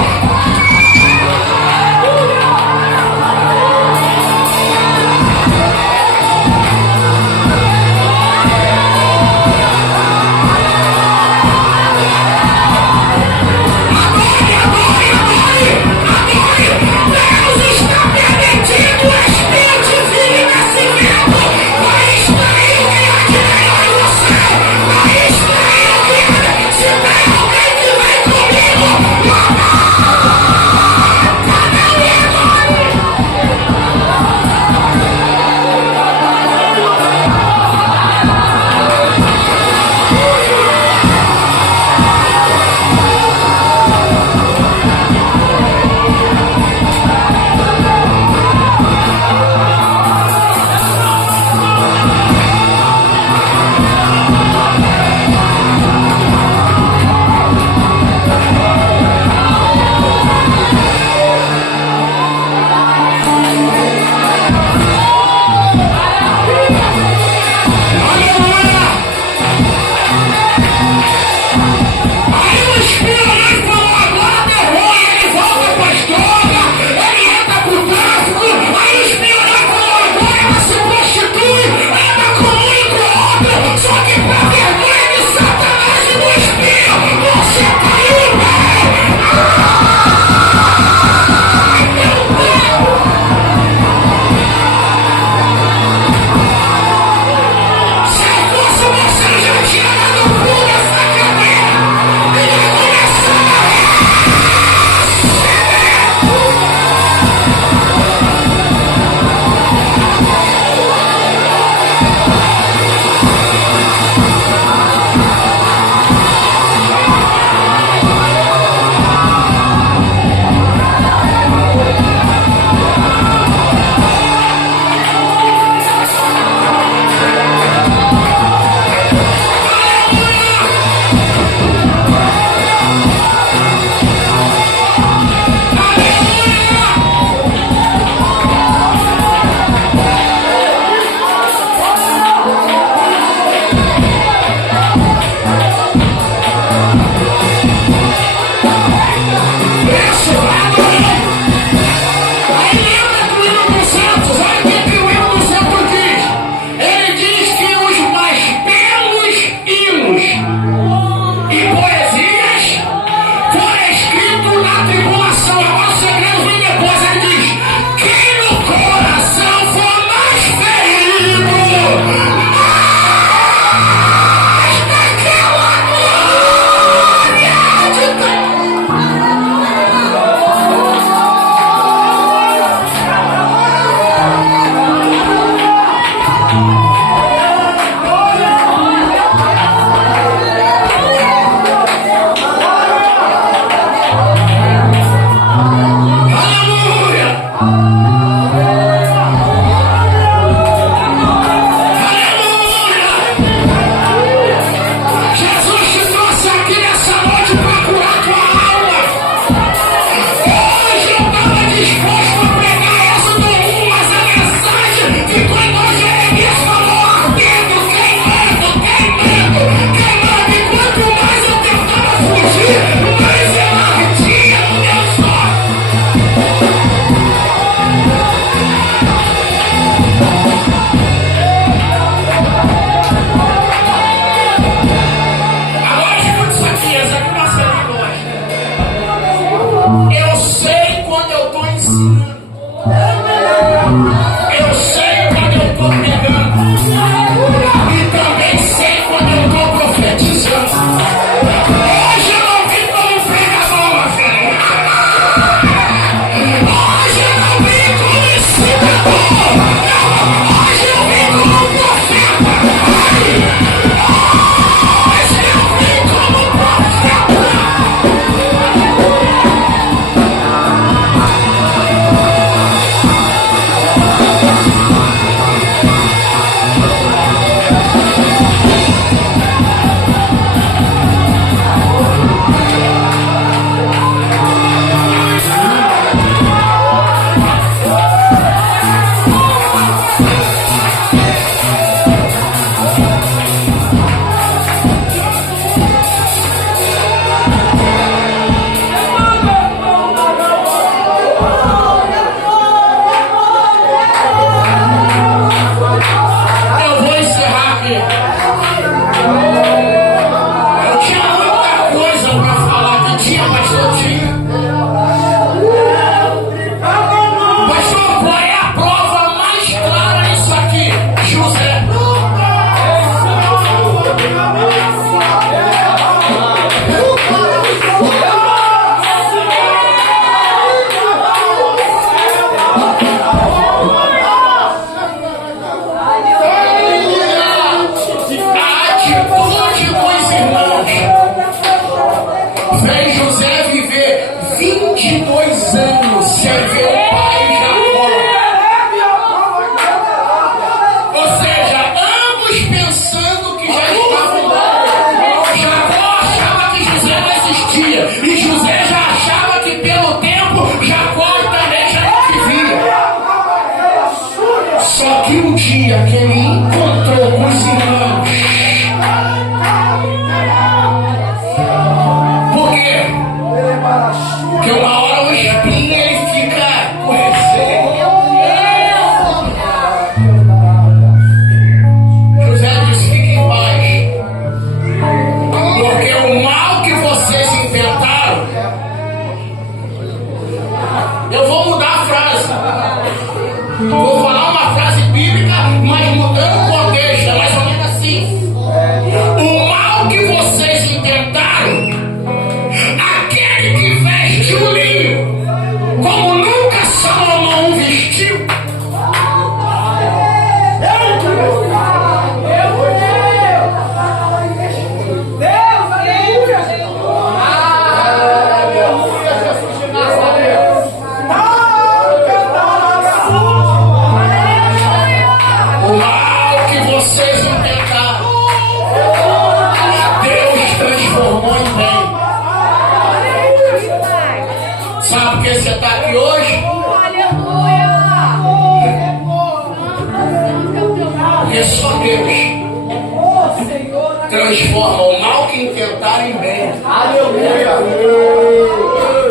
transforma o mal que intentaram em bem. Aleluia.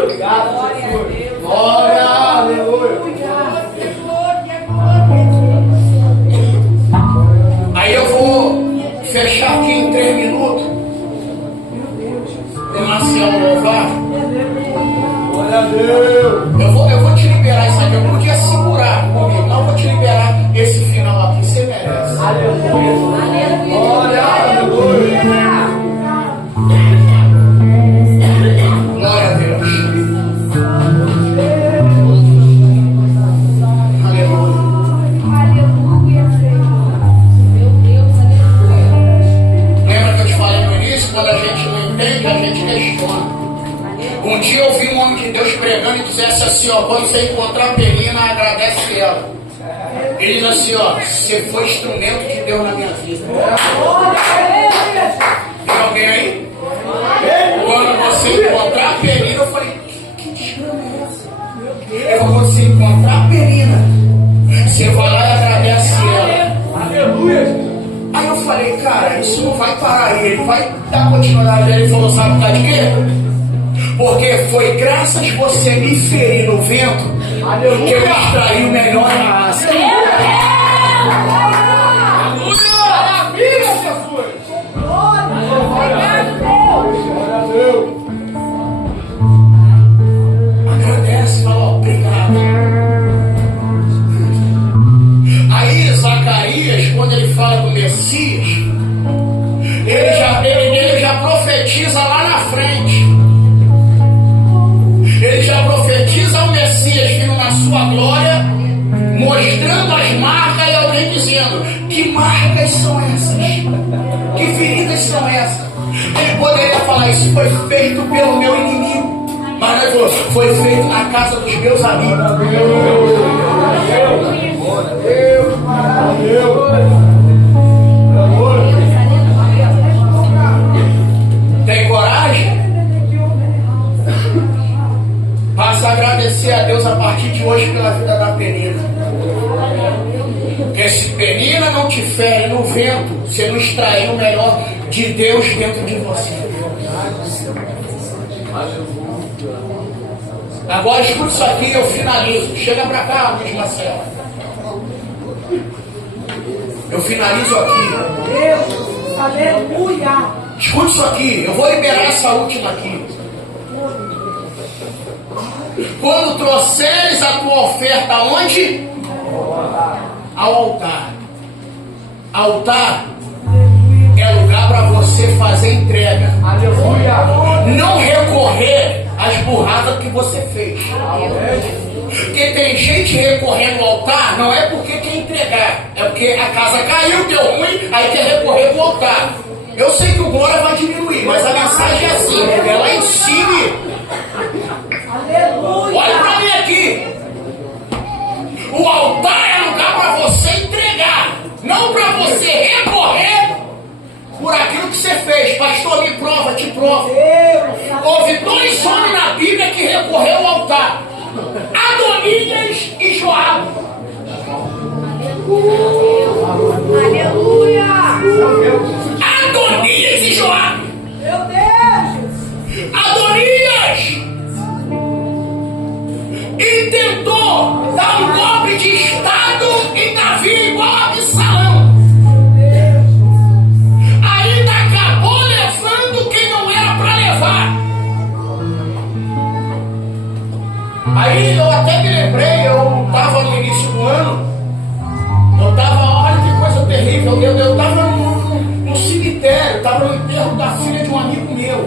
Obrigado, Jesus. Glória, aleluia. Aí eu vou fechar aqui em 3 minutos. O Marcelo louvar. Glória a Deus. Eu vou te liberar isso aqui. Eu podia segurar comigo. Não vou te liberar esse final aqui. Você merece. Aleluia. Glória, aleluia. Glória a Deus. Aleluia. Lembra que eu te falei no início? Quando a gente não entende, a gente questiona. Um dia eu vi um homem de Deus pregando e dissesse assim, ó, quando você encontrar a Penina, agradece ela. Ele diz assim, ó, você foi instrumento de Deus na minha vida. Tem alguém aí? Quando você encontrar a Penina, eu falei, que desgrama é essa? Eu vou você encontrar a Penina, você vai lá e agradece ela. Aleluia. Aí eu falei, cara, isso não vai parar aí, ele vai dar continuidade. Ele falou, sabe por causa de quê? Porque foi graças a você me ferir no vento que eu extraí o melhor da raça. Maravilha, Jesus. Glória a Deus. Agradece, fala, obrigado. Aí Zacarias, quando ele fala do Messias, ele já profetiza lá na frente. Ele já profetiza o Messias vindo na sua glória, mostrando as marcas e alguém dizendo, que marcas são essas? Que feridas são essas? Ele poderia falar, isso foi feito pelo meu inimigo. Mas ele falou, foi feito na casa dos meus amigos. Tem coragem? Passa a agradecer a Deus a partir de hoje pela vida da Penina. Porque se Penina não te fere no vento, você não extrair o melhor de Deus dentro de você. Agora escuta isso aqui e eu finalizo. Chega pra cá, Luiz Marcelo. Eu finalizo aqui. Deus, aleluia. Escuta isso aqui, eu vou liberar essa última aqui. Quando trouxeres a tua oferta onde? Ao altar. Altar é lugar para você fazer entrega. Aleluia. Não recorrer às burradas que você fez. Porque tem gente recorrendo ao altar, não é porque quer entregar, é porque a casa caiu, deu ruim, aí quer recorrer ao altar. Eu sei que o glória vai diminuir, mas a mensagem é assim, é lá em cima. Aleluia. Olha para mim aqui. O altar é lugar para você entregar, não para você recorrer por aquilo que você fez. Pastor, me prova, te provo. Houve 2 homens na Bíblia que recorreram ao altar: Adonias e Joabe. Aleluia. Adonias e Joabe. Meu Deus. Adonias intentou dar um golpe de estado em Davi igual a Absalão. Ainda acabou levando quem não era para levar. Aí eu até me lembrei, eu estava no início do ano, eu estava, olha que coisa terrível, eu estava no cemitério, estava no enterro da filha de um amigo meu.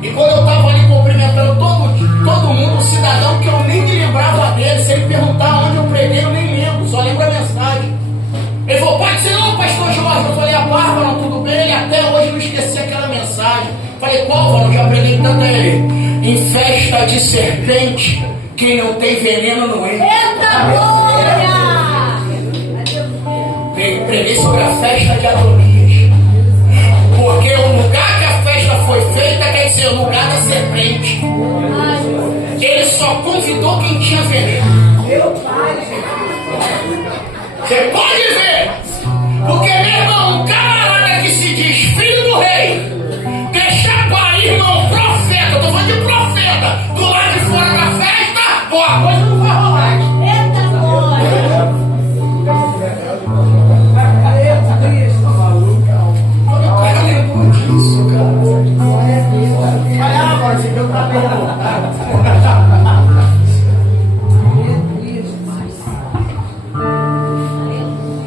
E quando eu estava ali cumprimentando todo mundo, um cidadão que eu nem me lembrava dele, se ele perguntar onde eu preguei, eu nem lembro, só lembro a mensagem. Ele falou, pode ser não, pastor Jorge. Eu falei, a Bárbara, tudo bem? Ele até hoje não esqueci aquela mensagem. Falei, qual, Valor? Já preguei tanto a ele. Em festa de serpente, quem não tem veneno não entra. Eita glória! Preguei sobre a festa de Adonias. Porque o lugar que a festa foi feita quer dizer o lugar da serpente. Ele só convidou quem tinha veneno. Meu pai. Você pode ver Porque, meu irmão, um camarada que se diz filho do rei, deixar para irmão profeta, eu tô falando de profeta, do lado de fora da festa, pô, a coisa não vai rolar. Eita, glória.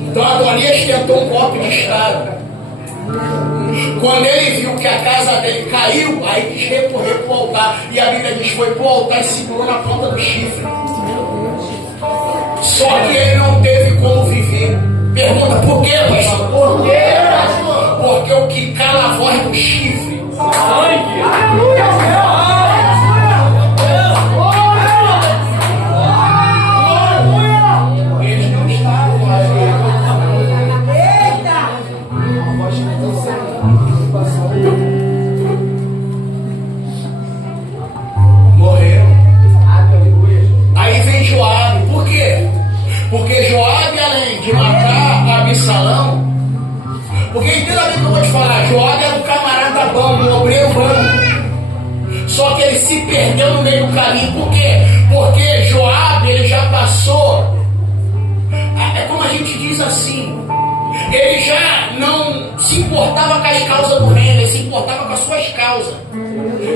Então Adonias tentou um golpe de estado. Quando ele viu que a casa dele caiu, aí quis recorrer para o altar. E a Bíblia diz que foi para o altar e segurou na ponta do chifre. Só que ele não teve como viver. Pergunta, por quê, pastor? Por quê, pastor? Porque o que cala a voz do chifre. Eles não estavam mais. Morreram. Aí vem Joabe. Por quê? Porque Joabe, além de matar Absalão, porque entenda bem o que eu vou te falar, Joabe era um camarada bom, um obreiro bom. Só que ele se perdeu no meio do caminho. Por quê? Porque Joabe, ele já passou. É como a gente diz assim, ele já não se importava com as causas do reino, ele se importava com as suas causas.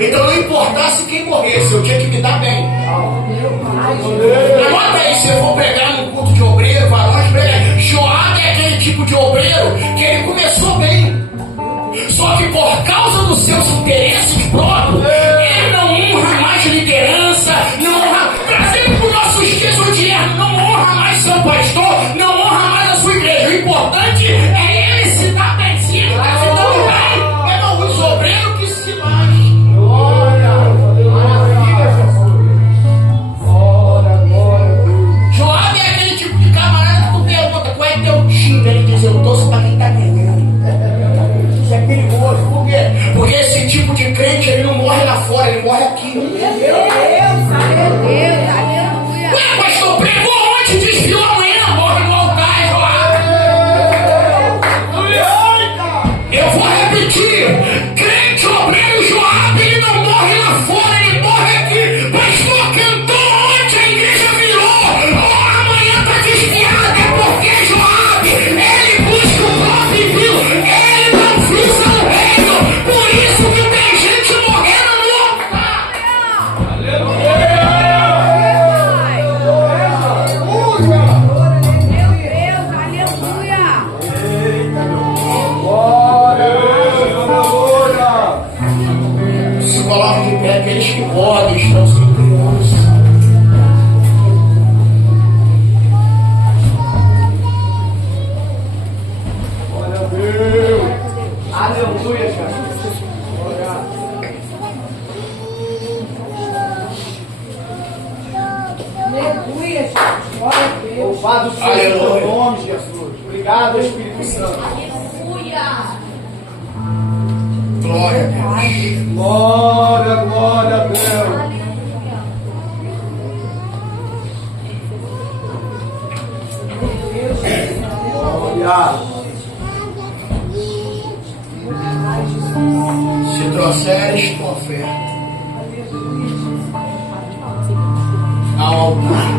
Então não importasse quem morresse, eu tinha que me dar bem. Anota aí, se eu vou pregar num culto de obreiro, varões, Joabe é aquele tipo de obreiro que ele começou bem. Só que por causa dos seus interesses próprios, ele não honra mais liderança, não honra, trazendo para os nossos dias o dinheiro, não honra mais seu pastor, não honra mais a sua igreja. O importante é ele se dar bem, se ele está se dando bem, é não os obreiros que se mais. Joabe é aquele tipo de camarada que tu pergunta, qual é teu time? Ele diz, eu torço para quem está ganhando. Isso é perigoso, por quê? Porque esse tipo de crente, ele não morre lá fora, ele morre aqui. Ué, pastor, pregou ontem, desviou amanhã, morre no altar, Joabe. Eu vou repetir, crente obreiro Joabe, ele não morre lá fora, ele morre aqui. Pastor cantou ontem, a igreja virou, amanhã está desviada, é porque Joabe, ele busca o próprio viu, ele não frisa no reino, por isso que tem gente morrendo no altar. Se coloca de pé aqueles que podem, estão sem criança. Aleluia, Jesus. Louvado seja o teu nome, Jesus. Obrigado, Espírito Santo. Glória a Deus. Glória, glória a Deus. Glória. Se trouxeres tua oferta ao altar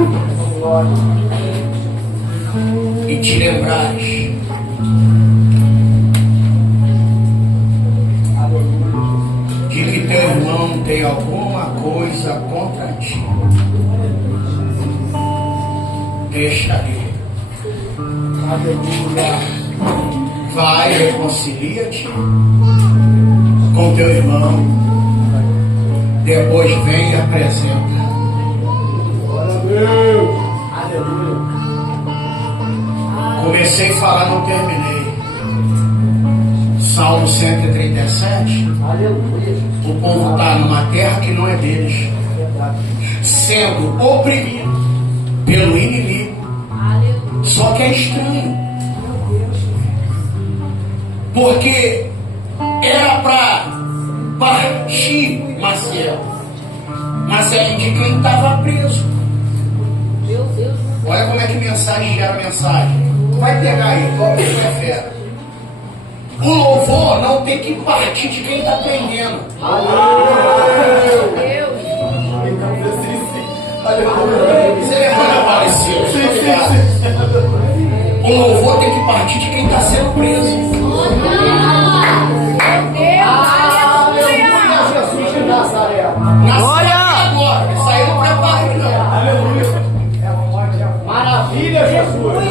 e te lembrares de que teu irmão tem alguma coisa contra ti, deixa ele. Aleluia. Vai, reconcilia-te com teu irmão, depois vem e apresenta. Glória a Deus. Aleluia. Comecei a falar, não terminei. Salmo 137. Aleluia. O povo está numa terra que não é deles, sendo oprimido pelo inimigo. Só que é estranho, porque era para partir Maciel, mas é de quem estava preso. Olha como é que mensagem gera mensagem. Tu vai pegar aí, tu é fera. O louvor não tem que partir de quem está aprendendo. Você levanta apareceu. O louvor tem que partir de quem está sendo preso. Aleluia, Jesus de Nazaré. Glória! Agora, isso aí não prepara não. Aleluia. Maravilha, Jesus.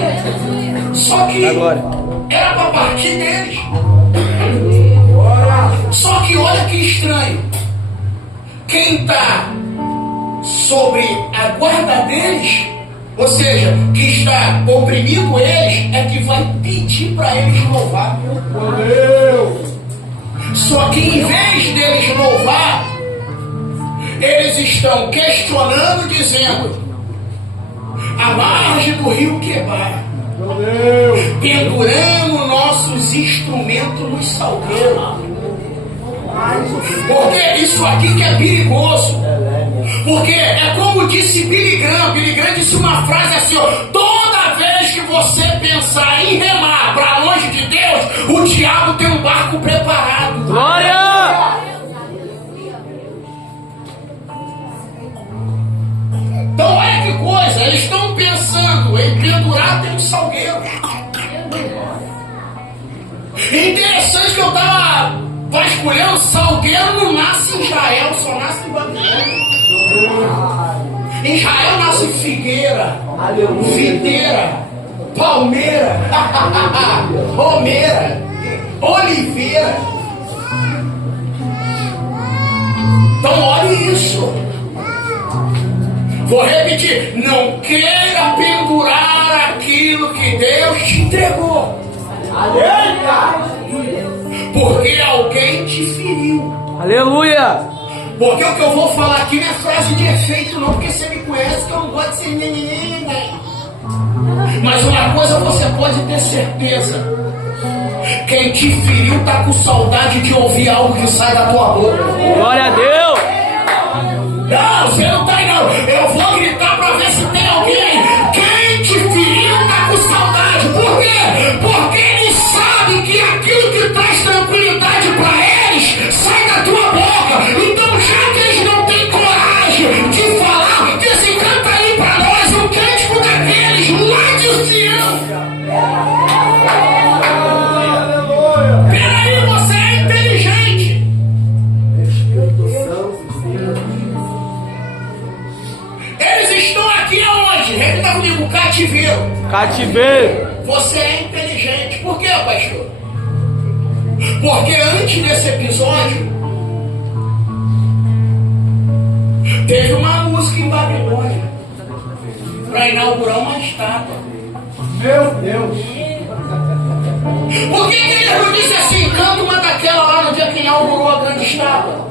Só que era para partir deles. Só que olha que estranho. Quem está sobre a guarda deles, ou seja, que está oprimindo eles, é que vai pedir para eles louvar. Só que em vez deles louvar, eles estão questionando, dizendo: a margem do rio Quebar, pendurando nossos instrumentos nos salgueiros. Porque isso aqui que é perigoso. Porque é como disse Billy Graham. Billy Graham disse uma frase assim, ó: toda vez que você pensar em remar para longe de Deus, o diabo tem um barco preparado. Glória! Então olha que coisa, eles estão pensando em pendurar dentro do salgueiro. Interessante que eu estava vasculhando, salgueiro não nasce em Israel, só nasce em Babilônia. Em Israel nasce figueira, videira, palmeira, romeira, oliveira. Então olhe isso. Vou repetir: não queira pendurar aquilo que Deus te entregou. Porque alguém te feriu. Aleluia! Porque o que eu vou falar aqui não é frase de efeito não, porque você me conhece que eu não gosto de ser ninguém. Mas uma coisa você pode ter certeza: quem te feriu está com saudade de ouvir algo que sai da tua boca. Glória a Deus! Não, você não tá aí não. Eu vou gritar pra ver se tem alguém. Quem te feriu tá com saudade. Por quê? Porque ele sabe que aquilo que traz tranquilidade pra eles sai da tua boca. Então, já que eles não têm coragem de falar, desencanta aí pra nós um cântico daqueles lá de Sião. Peraí, você é inteligente. Eles estão aqui aonde? Repita comigo: cativeiro. Cativeiro! Você é inteligente. Por quê, pastor? Porque antes desse episódio, teve uma música em Babilônia para inaugurar uma estátua. Meu Deus. Por que ele não disse assim: canta uma daquela lá no dia que inaugurou a grande estátua?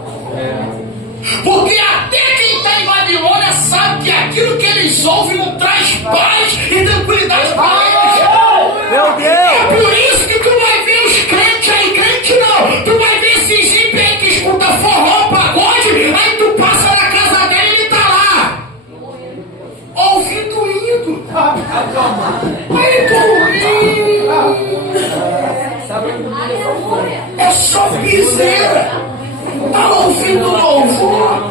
Porque até quem está em Babilônia sabe que aquilo que eles ouvem não traz paz e tranquilidade para eles. Meu Deus! É por isso que tu vai ver os crentes aí, crente não, tu vai ver esses ímpios aí que escuta forró, pagode, aí tu passa na casa dele e ele tá lá, ouvindo hino. É só piseira. Tá ouvindo louvor.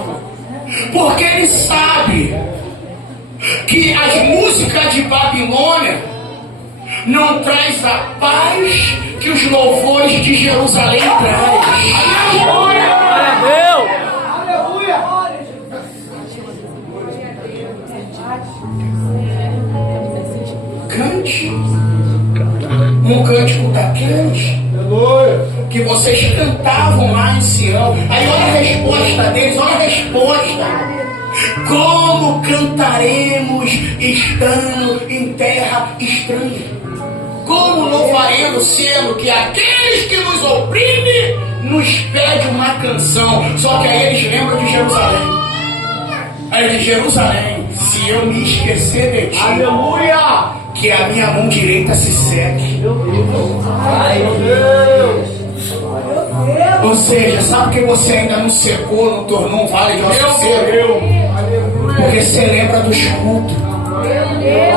Porque ele sabe que as músicas de Babilônia não traz a paz que os louvores de Jerusalém traz. Glória a Deus! Cante um cântico daqueles que vocês cantavam lá em Sião. Aí olha a resposta deles, olha a resposta: como cantaremos estando em terra estranha? Como louvaremos, sendo que aqueles que nos oprimem nos pedem uma canção? Só que aí eles lembram de Jerusalém. Aí ele diz: Jerusalém, se eu me esquecer de ti, Aleluia! que a minha mão direita se seque. Meu Deus! Ou seja, sabe que você ainda não secou, não tornou um vale de osso seco? Porque você lembra dos cultos. Lembra?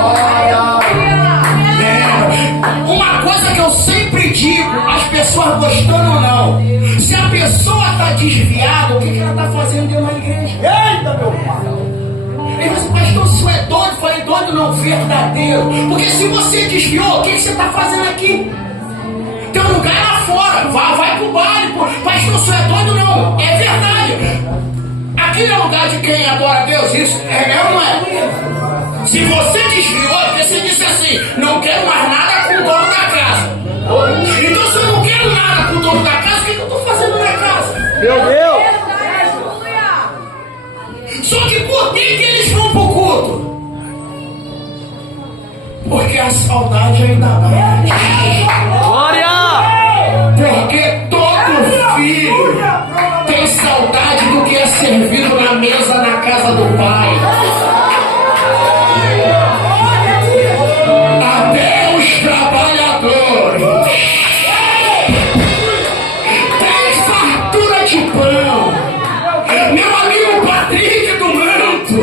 coisa que eu sempre digo, as pessoas gostando ou não, se a pessoa está desviada, o que ela está fazendo dentro da igreja? Eita, meu pai. Ele disse, pastor, o senhor é doido? Eu falei, doido não, verdadeiro. Porque se você desviou, o que você está fazendo aqui? Tem um lugar lá fora, vai pro baile, pô. Pastor, o senhor é doido não? É verdade. Aqui é lugar de quem adora a Deus, isso é ou não é? Se você desviou, é porque você disse assim, não quero mais nada com o dono da casa. Então se eu não quero nada com o dono da casa, o que eu estou fazendo na casa? Meu Deus. Só que por que eles vão pro culto? Porque a saudade ainda dá. Glória. Porque todo filho tem saudade do que é servido na mesa na casa do pai. Até os trabalhadores têm fartura de pão. Meu amigo Patrick do Manto,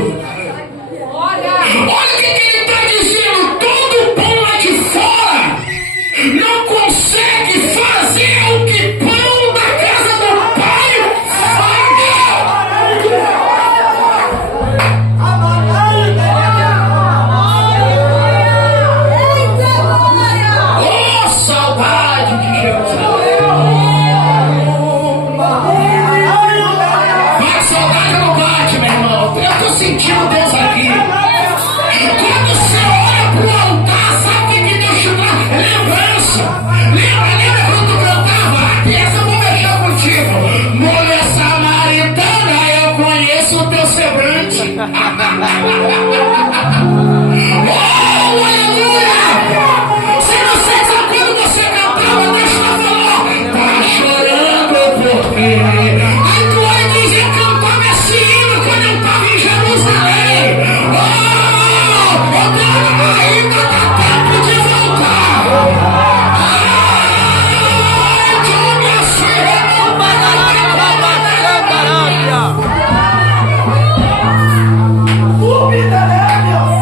olha o que ele está dizendo. Todo pão lá de fora não consegue fazer o que pão da casa do pai faz. Oh, saudade de Jesus. Mas saudade não bate, meu irmão. Eu estou sentindo Deus aqui. Quando você olha para o altar, sabe o que Deus te dá? Lembrança. Lembra